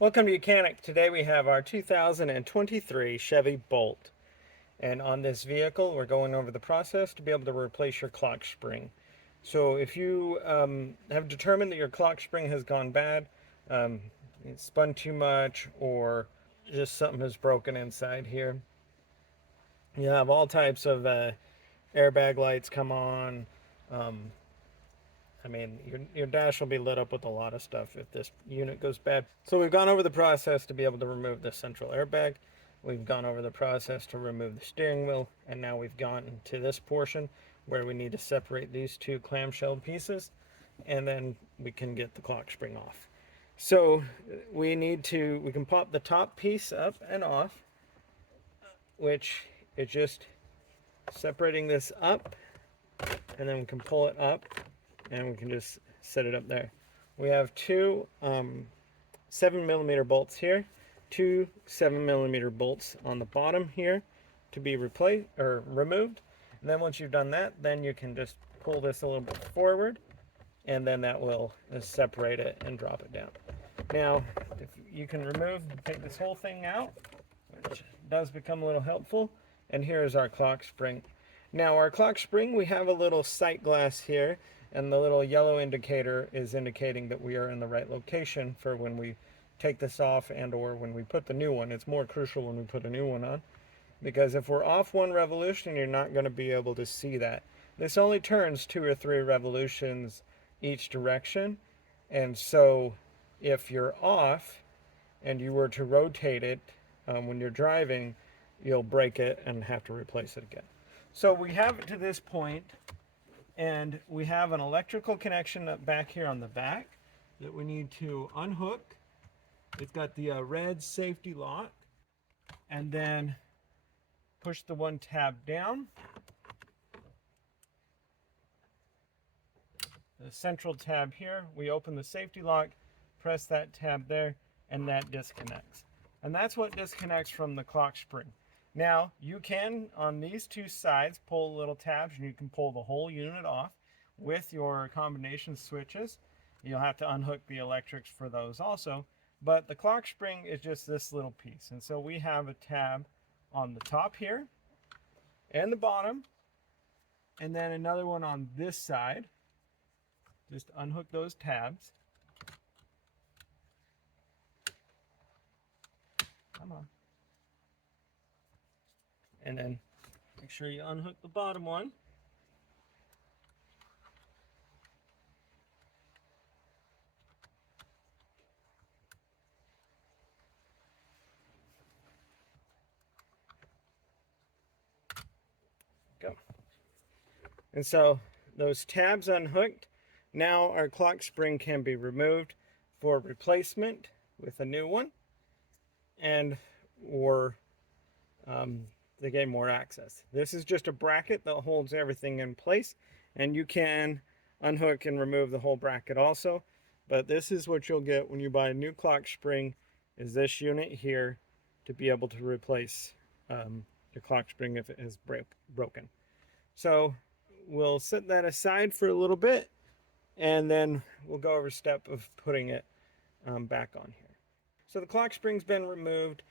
Welcome to Mechanic. Today we have our 2023 Chevy Bolt. And on this vehicle, we're going over the process to be able to replace your clock spring. So if you have determined that your clock spring has gone bad, it's spun too much, or just something is broken inside here, you have all types of airbag lights come on. Um, your dash will be lit up with a lot of stuff if this unit goes bad. So we've gone over the process to be able to remove the central airbag. We've gone over the process to remove the steering wheel, and now we've gone to this portion where we need to separate these two clamshell pieces, and then we can get the clock spring off. So we can pop the top piece up and off, which is just separating this up, and then we can pull it up and we can just set it up there. We have two 7mm bolts here, two 7mm bolts on the bottom here to be replaced or removed. And then once you've done that, then you can just pull this a little bit forward, and then that will separate it and drop it down. Now, if you can take this whole thing out, which does become a little helpful. And here is our clock spring. Now our clock spring, we have a little sight glass here, and the little yellow indicator is indicating that we are in the right location for when we take this off and or when we put the new one. It's more crucial when we put a new one on, because if we're off one revolution, you're not going to be able to see that. This only turns 2 or 3 revolutions each direction, and so if you're off and you were to rotate it when you're driving, you'll break it and have to replace it again. So we have it to this point, and we have an electrical connection up back here on the back that we need to unhook. It's got the red safety lock, and then push the one tab down. The central tab here, we open the safety lock, press that tab there, and that disconnects. And that's what disconnects from the clock spring. Now, you can, on these two sides, pull little tabs, and you can pull the whole unit off with your combination switches. You'll have to unhook the electrics for those also. But the clock spring is just this little piece. And so we have a tab on the top here and the bottom, and then another one on this side. Just unhook those tabs. Come on. And then make sure you unhook the bottom one. Go. And so those tabs unhooked, now our clock spring can be removed for replacement with a new one, and or to gain more access. This is just a bracket that holds everything in place, and you can unhook and remove the whole bracket also. But this is what you'll get when you buy a new clock spring, is this unit here to be able to replace your clock spring if it is broken. So we'll set that aside for a little bit, and then we'll go over a step of putting it back on here. So the clock spring's been removed,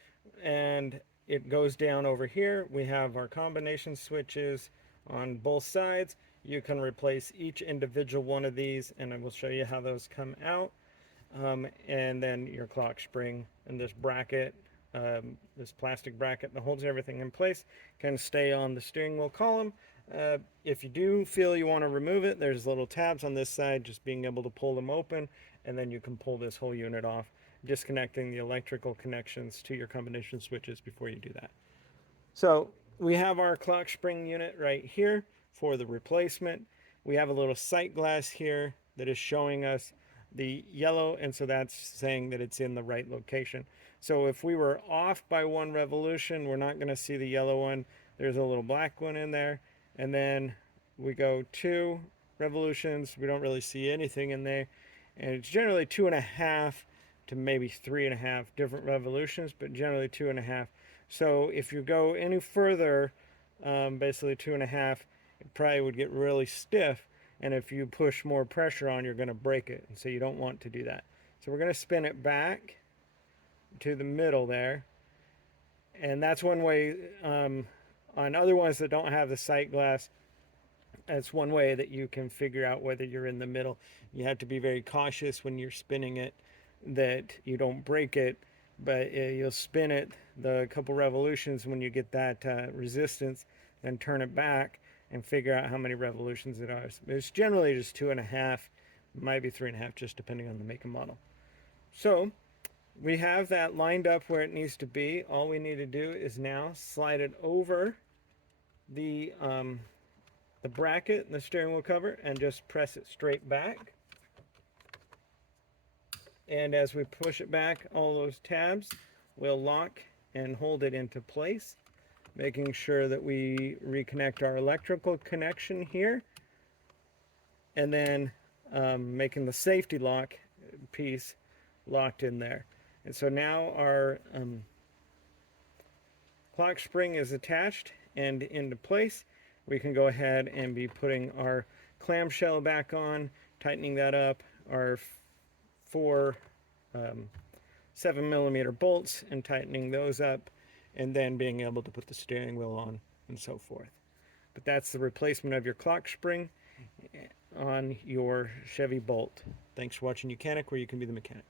and it goes down over here. We have our combination switches on both sides. You can replace each individual one of these, and I will show you how those come out. And then your clock spring and this bracket, this plastic bracket that holds everything in place, can stay on the steering wheel column. If you do feel you want to remove it, there's little tabs on this side, just being able to pull them open, and then you can pull this whole unit off, disconnecting the electrical connections to your combination switches before you do that. So we have our clock spring unit right here for the replacement. We have a little sight glass here that is showing us the yellow, and so that's saying that it's in the right location. So if we were off by 1 revolution, we're not going to see the yellow one. There's a little black one in there, and then we go 2 revolutions, we don't really see anything in there, and it's generally 2.5 to maybe 3.5 different revolutions, but generally 2.5. So if you go any further, basically 2.5, it probably would get really stiff, and if you push more pressure on, you're going to break it, and so you don't want to do that. So we're going to spin it back, to the middle there. And that's one way. On other ones that don't have the sight glass, that's one way that you can figure out whether you're in the middle. You have to be very cautious when you're spinning it that you don't break it, but you'll spin it the couple revolutions when you get that resistance, then turn it back and figure out how many revolutions it is. It's generally just 2.5, might be 3.5, just depending on the make and model. So we have that lined up where it needs to be. All we need to do is now slide it over the bracket and the steering wheel cover and just press it straight back. And as we push it back, all those tabs will lock and hold it into place, making sure that we reconnect our electrical connection here, and then making the safety lock piece locked in there. And so now our clock spring is attached and into place. We can go ahead and be putting our clamshell back on, tightening that up, our 4 7mm bolts and tightening those up, and then being able to put the steering wheel on and so forth. But that's the replacement of your clock spring on your Chevy Bolt. Thanks for watching Mechanic, where you can be the mechanic.